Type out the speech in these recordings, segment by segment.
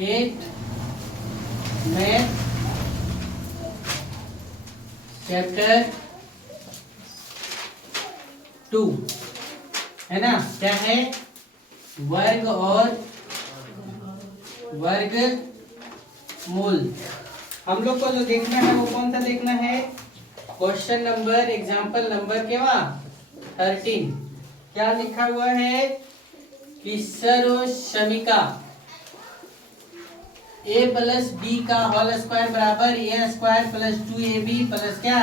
8 math chapter 2 है ना। क्या है? वर्ग और वर्गमूल। हम लोग को जो देखना है वो कौन सा देखना है? क्वेश्चन नंबर एग्जाम्पल नंबर केवा 13। क्या लिखा हुआ है कि सर्वसमीका a प्लस बी का होल स्क्वायर बराबर ए स्क्वायर प्लस 2ab प्लस क्या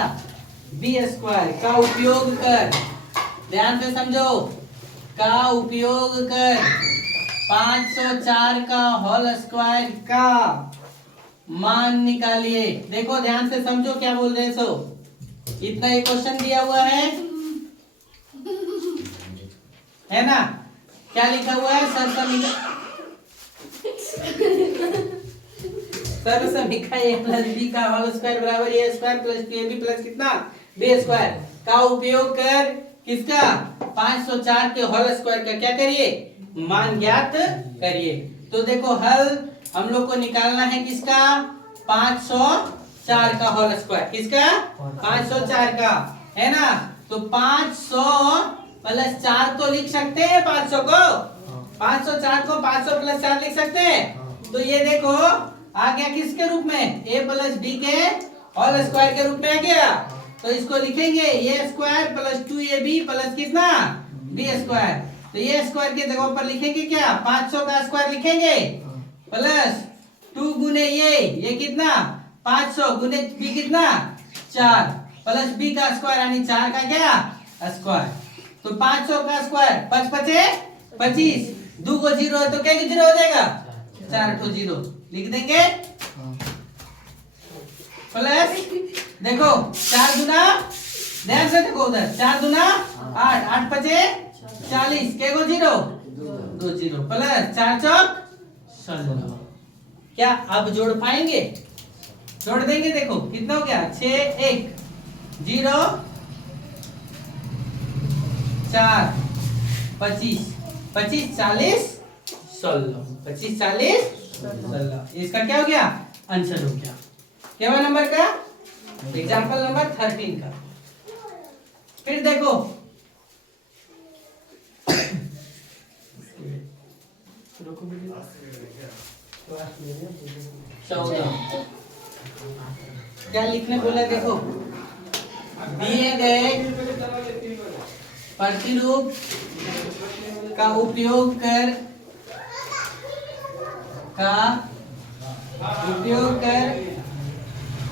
बी स्क्वायर का उपयोग कर, ध्यान से समझो, का उपयोग कर 504 का होल स्क्वायर का मान निकालिए। देखो ध्यान से समझो क्या बोल रहे सो। इतना एक क्वेश्चन दिया हुआ है ना। क्या लिखा हुआ है? सर्वसमीका a प्लस बी का होल स्क्वायर बराबर ए स्क्वायर प्लस 2ab प्लस कितना बी स्क्वायर का उपयोग कर किसका 504 के होल स्क्वायर का क्या करिए? मान ज्ञात करिए। तो देखो हल हम लोग को निकालना है किसका? 504 का होल स्क्वायर। किसका? 504 का, है ना। तो 500 प्लस 4 तो लिख सकते हैं 500 को, 504 को 500 प्लस 4 लिख सकते हैं। तो ये देखो आ गया किसके रूप में? a प्लस डी के होल स्क्वायर के रूप में आ गया। तो इसको लिखेंगे ए स्क्वायर प्लस 2ab प्लस कितना बी स्क्वायर। तो ये स्क्वायर की जगह पर लिखेंगे क्या? 500 का स्क्वायर लिखेंगे प्लस 2 गुने ये कितना 500 गुने बी कितना 4 प्लस बी का स्क्वायर यानी 4 का क्या स्क्वायर। तो 500 का स्क्वायर 5 पचे 25, 2 को 0 है तो क्या 0 हो जाएगा? 4 तो 0 लिख देंगे प्लस देखो 4 गुना, ध्यान से देखो उधर 4 गुना 8, 8 पचे 40, क्या को 0 2 0 प्लस 4 चौक 16। क्या अब जोड़ पाएंगे? जोड़ देंगे। देखो कितना हो गया 6 1 0 4 25 25 40 16 25 40 16। इसका क्या हो गया? आंसर हो गया। क्या नंबर का? एग्जाम्पल नंबर 13 का। फिर देखो क्या लिखने बोला? देखो दिए गए प्रतिरूप का उपयोग कर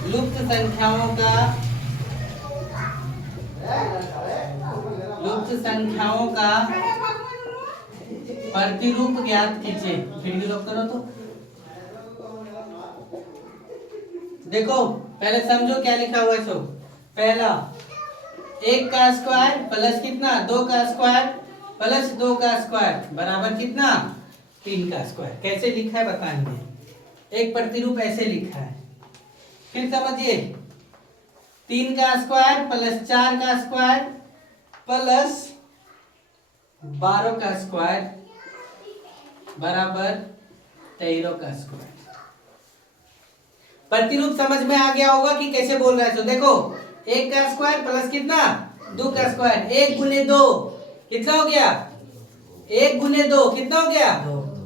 लुप्त संख्याओं का प्रतिरूप ज्ञात कीजिए। फिर भी लोग करो तो देखो पहले समझो क्या लिखा हुआ है। सो पहला 1 का स्क्वायर प्लस कितना 2 का स्क्वायर प्लस 2 का स्क्वायर बराबर कितना 3 का स्क्वायर। कैसे लिखा है बताएंगे। एक प्रतिरूप ऐसे लिखा है। फिर समझिए 3 का स्क्वायर प्लस 4 का स्क्वायर प्लस 12 का स्क्वायर बराबर 13 का स्क्वायर। प्रतिरूप समझ में आ गया होगा कि कैसे बोल रहा है। तो देखो 1 का स्क्वायर प्लस कितना 2 का स्क्वायर 1 गुने 2 कितना हो गया 1 गुने 2 कितना हो गया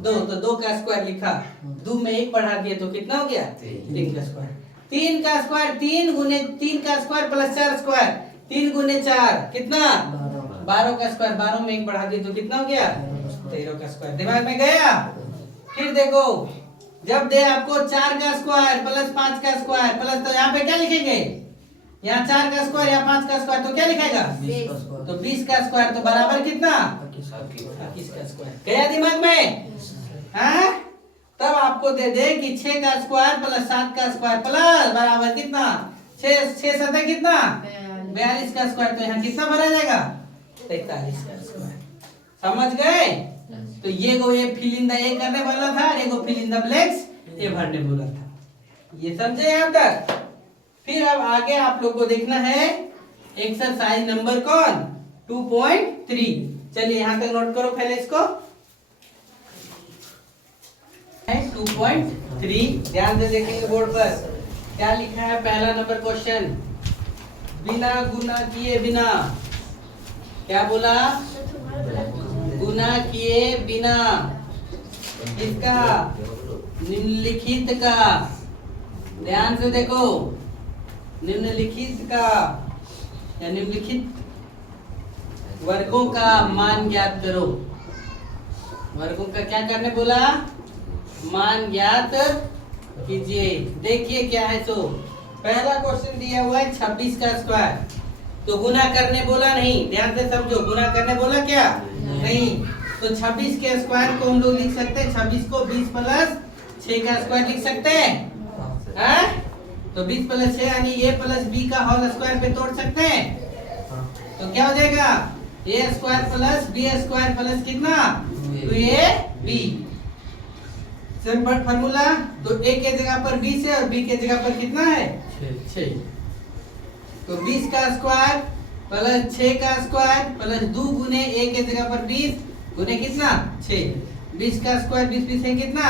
2। तो 2 का स्क्वायर लिखा 2 में 1 बढ़ा दिए तो कितना हो गया 3 का स्क्वायर। 3 का स्क्वायर 3 गुने 3 का स्क्वायर प्लस 4 स्क्वायर 3 गुने 4 कितना 12 का स्क्वायर 12 में 1 बढ़ा दिए तो कितना हो गया 13 का स्क्वायर। दिमाग में गया। फिर देखो जब दे आपको 4 का स्क्वायर प्लस 5 का स्क्वायर प्लस, तो यहाँ पे क्या लिखेंगे? यहाँ 4 का स्क्वायर या 5 का स्क्वायर तो क्या लिखेगा 20। तो 20 का स्क्वायर तो बराबर कितना 21 का स्क्वायर। गया दिमाग में? हाँ तब आपको दे दे कि 6 का स्क्वायर प्लस 7 का स्क्वायर प्लस बराबर कितना 6 7 कितना 42 का स्क्वायर। तो यहाँ कितना भरा जाएगा 43 का स्क्वायर। समझ गए? तो ये फिल इन द ए करने बोला था और ये फिल इन द ब्लैंक्स ये भरने बोला था। ये समझे यहाँ तक? फिर अब आगे आप लोग को देखना है एक्सरसाइज नंबर कौन 2.3। चलिए यहाँ तक नोट करो पहले इसको। 2.3। ध्यान से देखेंगे बोर्ड पर क्या लिखा है। पहला नंबर क्वेश्चन, बिना गुना किए बिना, क्या बोला, गुना किए बिना, इसका निम्नलिखित का, ध्यान से देखो, निम्नलिखित का या निम्नलिखित वर्गों का मान ज्ञात करो। वर्गों का क्या करने बोला, मान ज्ञात कीजिए। देखिए क्या है। तो पहला क्वेश्चन दिया हुआ है 26 का स्क्वायर, तो गुना करने बोला नहीं, ध्यान से समझो, गुना करने बोला क्या नहीं। तो 26 के स्क्वायर को हम लोग लिख सकते हैं, 26 को 20 प्लस 6 का स्क्वायर लिख सकते हैं। तो 20 प्लस 6 यानी a प्लस b का होल स्क्वायर पे तोड़ सकते हैं। तो क्या हो जाएगा, a square plus b square plus कितना, 2ab। Simple formula. तो a के जगह पर 20 है और b के जगह पर कितना है, 6। तो 20 का स्क्वायर प्लस 6 का स्क्वायर प्लस 2 गुने a के जगह पर 20 गुने कितना, 6। 20 का स्क्वायर 20 20 है कितना,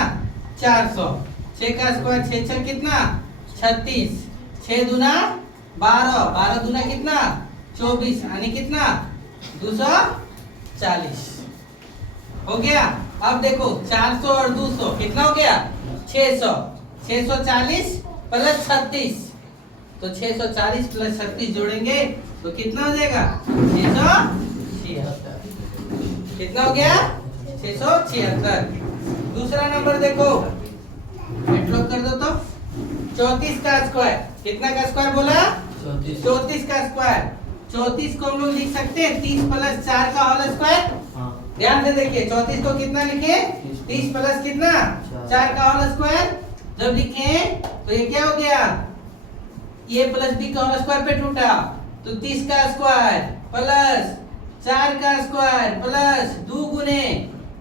400। 6 का स्क्वायर 6 6 कितना, 36। 6 दूना 12, 12 दूना कितना, 24 यानी कितना, 240 हो गया। अब देखो 400 और 200 कितना हो गया, 600। 640 प्लस 36, तो 640 प्लस 36 जोड़ेंगे तो कितना हो जाएगा, 676। कितना हो गया, 676। दूसरा नंबर देखो, एटलॉग कर दो तो 34 का स्क्वायर, कितना का स्क्वायर बोला, 34 का स्क्वायर। 34 को हम लोग लिख सकते हैं 30 प्लस 4 का होल स्क्वायर। ध्यान से देखिए, 34 को कितना लिखे, 30 प्लस कितना, 4 का होल स्क्वायर। जब लिखे तो ये क्या हो गया, a प्लस b का होल स्क्वायर पे टूटा, तो 30 का स्क्वायर प्लस 4 का स्क्वायर प्लस 2 गुने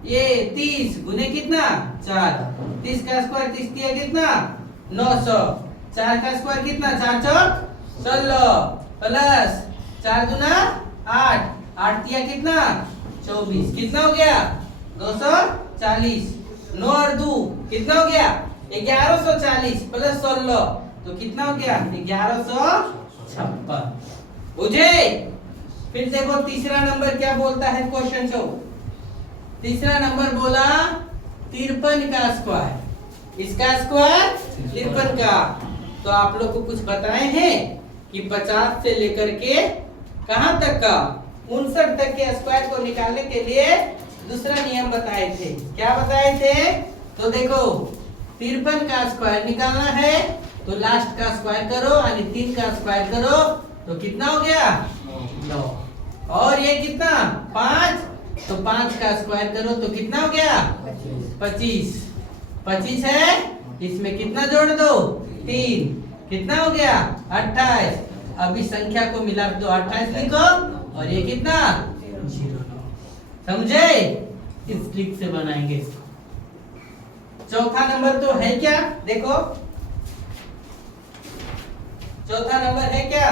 ये 30 गुने कितना, 4। 30 का स्क्वायर 30 दिया कितना, 900। 4 का स्क्वायर कितना, 4 चौक 16 प्लस 4 दूना 8, 8 दिया कितना, 24। कितना हो गया, 240। 9 और 2 कितना हो गया, 1140 प्लस 16, तो कितना हो गया, 1156। बुझे। फिर देखो तीसरा नंबर क्या बोलता है क्वेश्चन। जो तीसरा नंबर बोला 53 का स्क्वायर, इसका स्क्वायर 53 का। तो आप लोग को कुछ बताए हैं कि 50 से लेकर के कहां तक का, 59 तक के स्क्वायर को निकालने के लिए दूसरा नियम बताए थे। क्या बताए थे, तो देखो 53 का स्क्वायर निकालना है तो लास्ट का स्क्वायर करो, यानी 3 का स्क्वायर करो तो कितना हो गया, 9। और ये कितना, 5, तो 5 का स्क्वायर करो तो कितना हो गया, 25। 25 है, इसमें कितना जोड़ दो, 3, कितना हो गया, 28। अब इस संख्या को मिला दो, 28 लिखो, और ये कितना, 09। समझे, इस ट्रिक से बनाएंगे इसको। चौथा नंबर तो है क्या, देखो चौथा नंबर है क्या,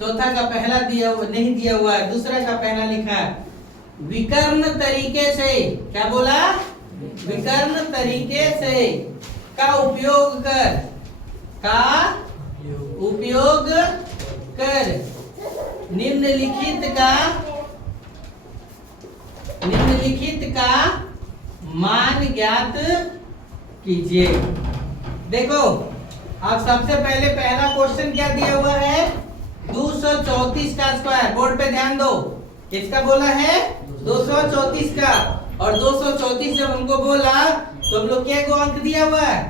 चौथा का पहला दिया हुआ नहीं, दिया हुआ है, दूसरा का पहला लिखा है। विकर्ण तरीके से, क्या बोला, विकर्ण तरीके से का उपयोग कर, का उपयोग कर निम्नलिखित का मान ज्ञात कीजिए। देखो अब सबसे पहले पहला क्वेश्चन क्या दिया हुआ है, 234 का स्क्वायर। बोर्ड पे ध्यान दो, किसका बोला है, 234 का। और 234 जब हमको बोला तो हम लोग क्या को अंक दिया हुआ है,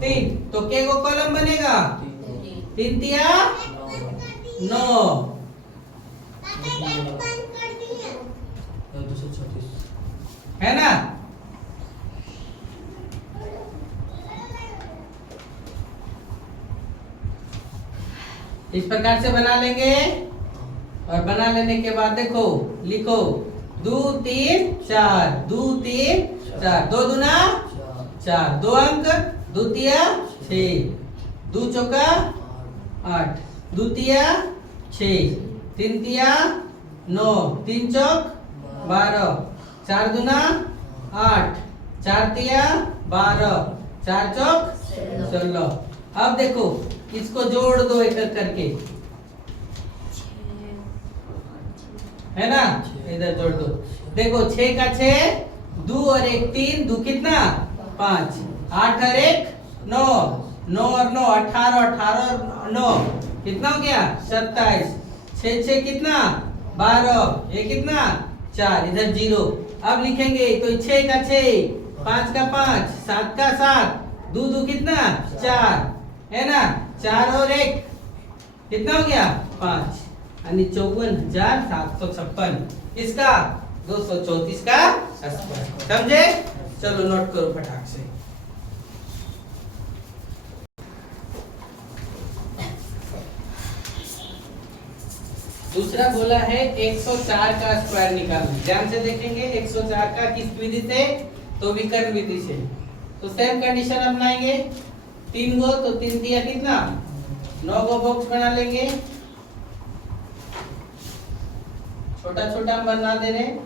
3, तो क्या को कॉलम बनेगा, 3 तिया 9, है ना। इस प्रकार से बना लेंगे। और बना लेने के बाद देखो लिखो 2 3 4, 2 3 4, 2 दूना 4, 2 अंक, 2 तिया 6, 2 चौका 8, 2 तिया 6, 3 तिया 9, 3 चौक 12, 4 दूना 8, 4 तिया 12, 4 चौक 16। अब देखो इसको जोड़ दो एक एक करके, है ना, इधर जोड़ दो। देखो 6 का 6, 2 और 1 3, 2 कितना 5, 8 और 1 9, 9 और 9 18, 18 और 9 कितना हो गया 27, 6 6 कितना 12, ये कितना 4, इधर 0। अब लिखेंगे तो 6 का 6, 5 का 5, 7 का 7, 2 2 कितना 4, है ना, 4 और 1 कितना हो गया 5, यानी 54,756। इसका 234 का स्क्वायर। समझे? चलो नोट करो फटाक से। दूसरा बोला है 104 का स्क्वायर निकालना। ध्यान से देखेंगे 104 का किस विधि से, तो विकर्ण विधि से। तो सेम कंडीशन अपनाएंगे, 3 गो तो 3 दिया कितना 9 गो बॉक्स बना लेंगे, छोटा छोटा हम बना दे रहे हैं।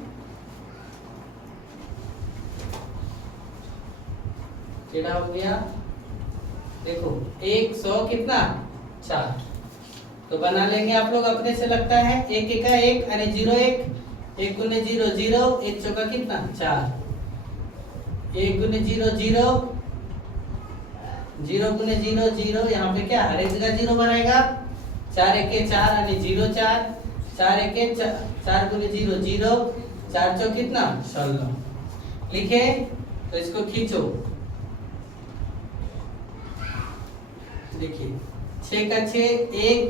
टेढ़ा हो गया, देखो 100 कितना 4, तो बना लेंगे आप लोग अपने से। लगता है 1 1 का 1 यानी 0 1, 1 गुने 0 0, 1 चौका कितना 4, 1 गुने 0 0, 0 गुने 0 0, यहाँ पे क्या हर एक जगह 0 बनाएगा। 4 1 के 4 यानी 0 4, 4 1 के 4 गुने 0 0, 4 चौक कितना 16। लिखे तो इसको खींचो, देखिए 6 का 6 1,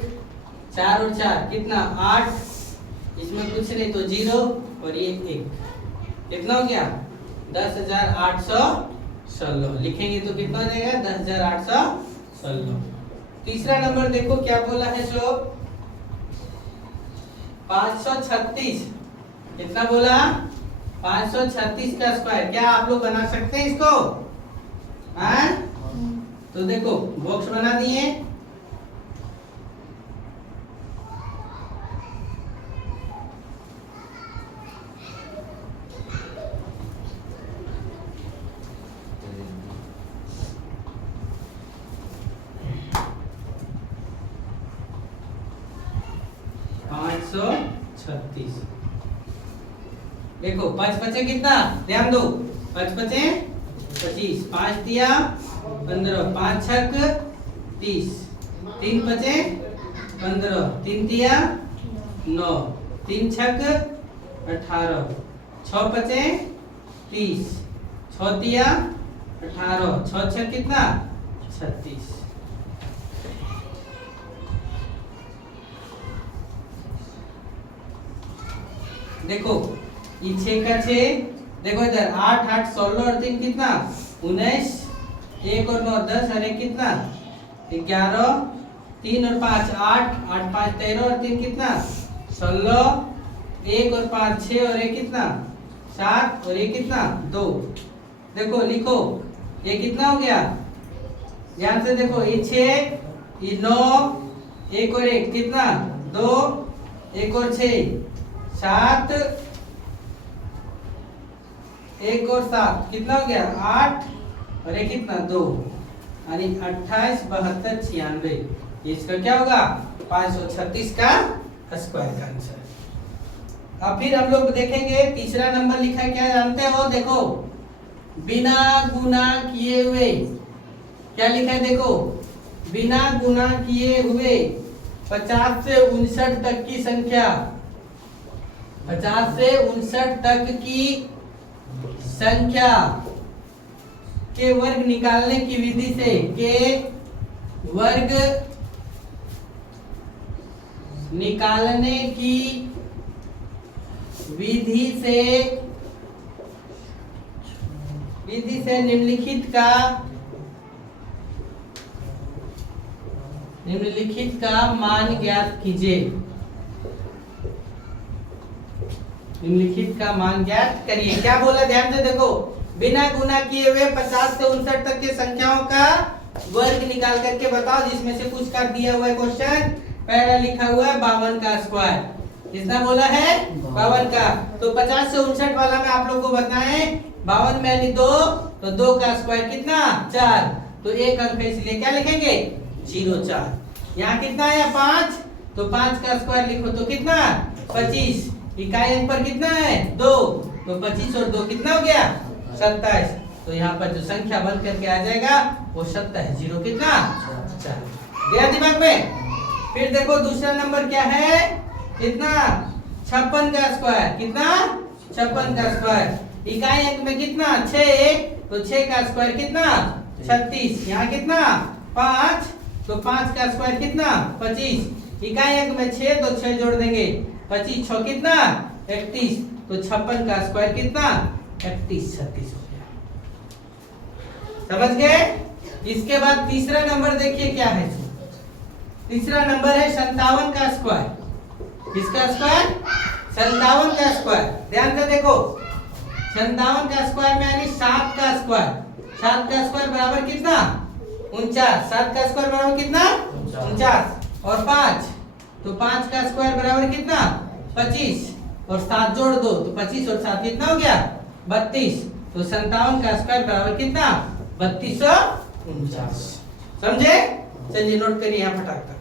4 और 4 कितना 8, इसमें कुछ नहीं तो 0 और ये 1, कितना हो गया 10,816। लिखेंगे तो कितना हो जाएगा 10,816। तीसरा नंबर देखो क्या बोला है, जो 536, कितना बोला 536 का स्क्वायर। क्या आप लोग बना सकते हैं इसको? हाँ, तो देखो बॉक्स बना दिए, देखो 5 बचे कितना, ध्यान दो 5 बचे 25, 5 दिया 15, 5 छक 30, 3 बचे 15, 3 दिया 9, 3 छक 18, 6 बचे 30, 6 दिया 18, 6 छक कितना 36। देखो ये 6 का 6, देखो इधर 8 8 16 और 3 कितना 19, 1 और 9 10 और 1 कितना 11, 3 और 5 8, 8 5 13 और 3 कितना 16, 1 और 5 6 और 1 कितना 7 और 1 कितना 2। देखो लिखो ये कितना हो गया, ध्यान से देखो ये 6, ये 9, 1 और 1 कितना 2, 1 और 6 7, 1 और 7 कितना हो गया 8 और ये कितना 2, यानी 28 72 96। इसका क्या होगा 536 का स्क्वायर का आंसर। अब फिर हम लोग देखेंगे तीसरा नंबर लिखा है, क्या जानते हो? देखो बिना गुना किए हुए, क्या लिखा है देखो, बिना गुना किए हुए 50 से 59 तक की संख्या, 50 से 59 तक की संख्या के वर्ग निकालने की विधि से, के वर्ग निकालने की विधि से निम्नलिखित का मान ज्ञात कीजिए। निम्नलिखित का मान ज्ञात करिए। क्या बोला, ध्यान से देखो, बिना गुना किए हुए 50 से 59 तक के संख्याओं का वर्ग निकाल करके बताओ, जिसमें से कुछ का दिया हुआ है क्वेश्चन। पहला लिखा हुआ है 52 का स्क्वायर, कितना बोला है 52 का। तो 50 से 59 वाला में आप लोग को बताएं 52 में यानी 2, तो 2 का स्क्वायर कितना 4, तो एक अंक है इसलिए क्या लिखेंगे 0 4। यहाँ कितना आया 5, तो 5 का स्क्वायर लिखो तो कितना 25, इकाई अंक पर कितना है 2, तो 25 और 2 कितना हो गया 27, तो यहाँ पर जो संख्या बन करके आ जाएगा वो 27, 0 कितना 4। गया दिमाग में। फिर देखो दूसरा नंबर क्या है, कितना 56 का स्क्वायर, कितना 56 का स्क्वायर, इकाई अंक में कितना 6, तो 6 का स्क्वायर कितना 36, यहाँ कितना 5, तो 5 का स्क्वायर कितना 25, इकाई अंक में 6, तो 6 जोड़ देंगे 25 6 कितना 31, तो 56 का स्क्वायर कितना 31 36 हो गया। समझ गए। इसके बाद तीसरा नंबर देखिए क्या है, तीसरा नंबर है 57 का स्क्वायर। किसका स्क्वायर 57 का स्क्वायर, ध्यान से देखो 57 का स्क्वायर में यानी 7 का स्क्वायर, 7 का स्क्वायर बराबर कितना 49, 7 का स्क्वायर बराबर कितना 49 और 5, तो 5 का स्क्वायर बराबर कितना 25 और 7 जोड़ दो तो 25 और 7 कितना हो गया 32, तो 57 का स्क्वायर बराबर कितना 3249। समझे। चलिए नोट करिए यहाँ फटाक।